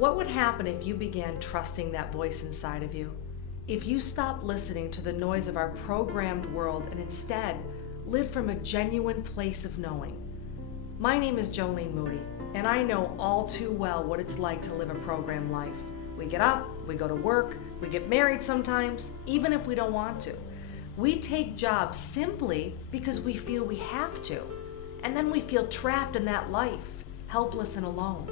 What would happen if you began trusting that voice inside of you? If you stopped listening to the noise of our programmed world and instead lived from a genuine place of knowing? My name is Joleene Moody, and I know all too well what it's like to live a programmed life. We get up, we go to work, we get married sometimes, even if we don't want to. We take jobs simply because we feel we have to, and then we feel trapped in that life, helpless and alone.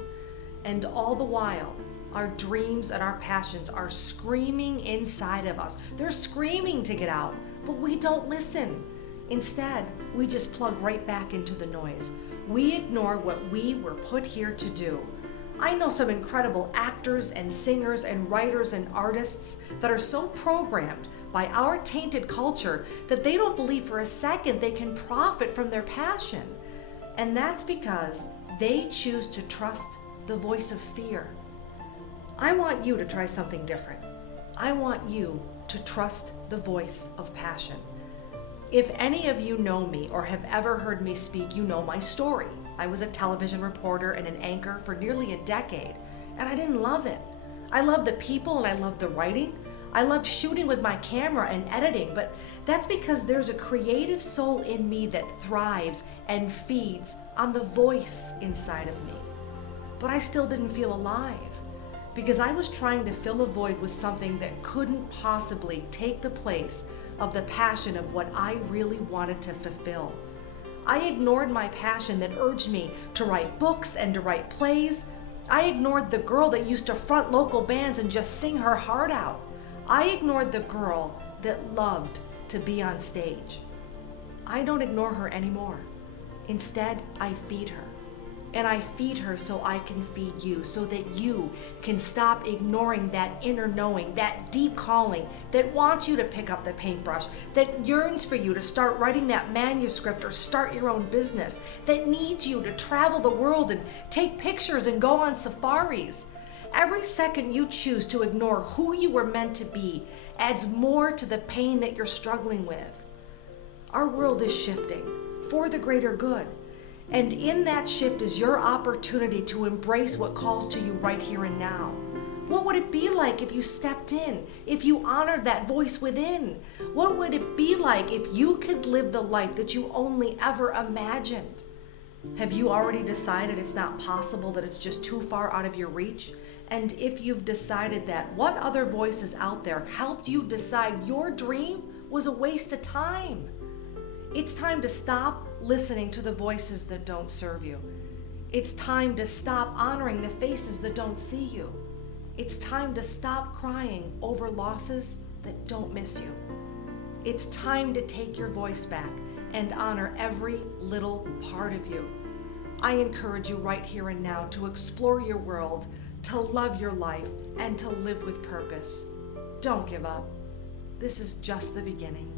And all the while, our dreams and our passions are screaming inside of us. They're screaming to get out, but we don't listen. Instead, we just plug right back into the noise. We ignore what we were put here to do. I know some incredible actors and singers and writers and artists that are so programmed by our tainted culture that they don't believe for a second they can profit from their passion. And that's because they choose to trust the voice of fear. I want you to try something different. I want you to trust the voice of passion. If any of you know me or have ever heard me speak, you know my story. I was a television reporter and an anchor for nearly a decade, and I didn't love it. I loved the people and I loved the writing. I loved shooting with my camera and editing, but that's because there's a creative soul in me that thrives and feeds on the voice inside of me. But I still didn't feel alive because I was trying to fill a void with something that couldn't possibly take the place of the passion of what I really wanted to fulfill. I ignored my passion that urged me to write books and to write plays. I ignored the girl that used to front local bands and just sing her heart out. I ignored the girl that loved to be on stage. I don't ignore her anymore. Instead, I feed her. And I feed her so I can feed you, so that you can stop ignoring that inner knowing, that deep calling that wants you to pick up the paintbrush, that yearns for you to start writing that manuscript or start your own business, that needs you to travel the world and take pictures and go on safaris. Every second you choose to ignore who you were meant to be adds more to the pain that you're struggling with. Our world is shifting for the greater good. And in that shift is your opportunity to embrace what calls to you right here and now. What would it be like if you stepped in, if you honored that voice within? What would it be like if you could live the life that you only ever imagined? Have you already decided it's not possible, that it's just too far out of your reach? And if you've decided that, what other voices out there helped you decide your dream was a waste of time? It's time to stop listening to the voices that don't serve you. It's time to stop honoring the faces that don't see you. It's time to stop crying over losses that don't miss you. It's time to take your voice back and honor every little part of you. I encourage you right here and now to explore your world, to love your life, and to live with purpose. Don't give up. This is just the beginning.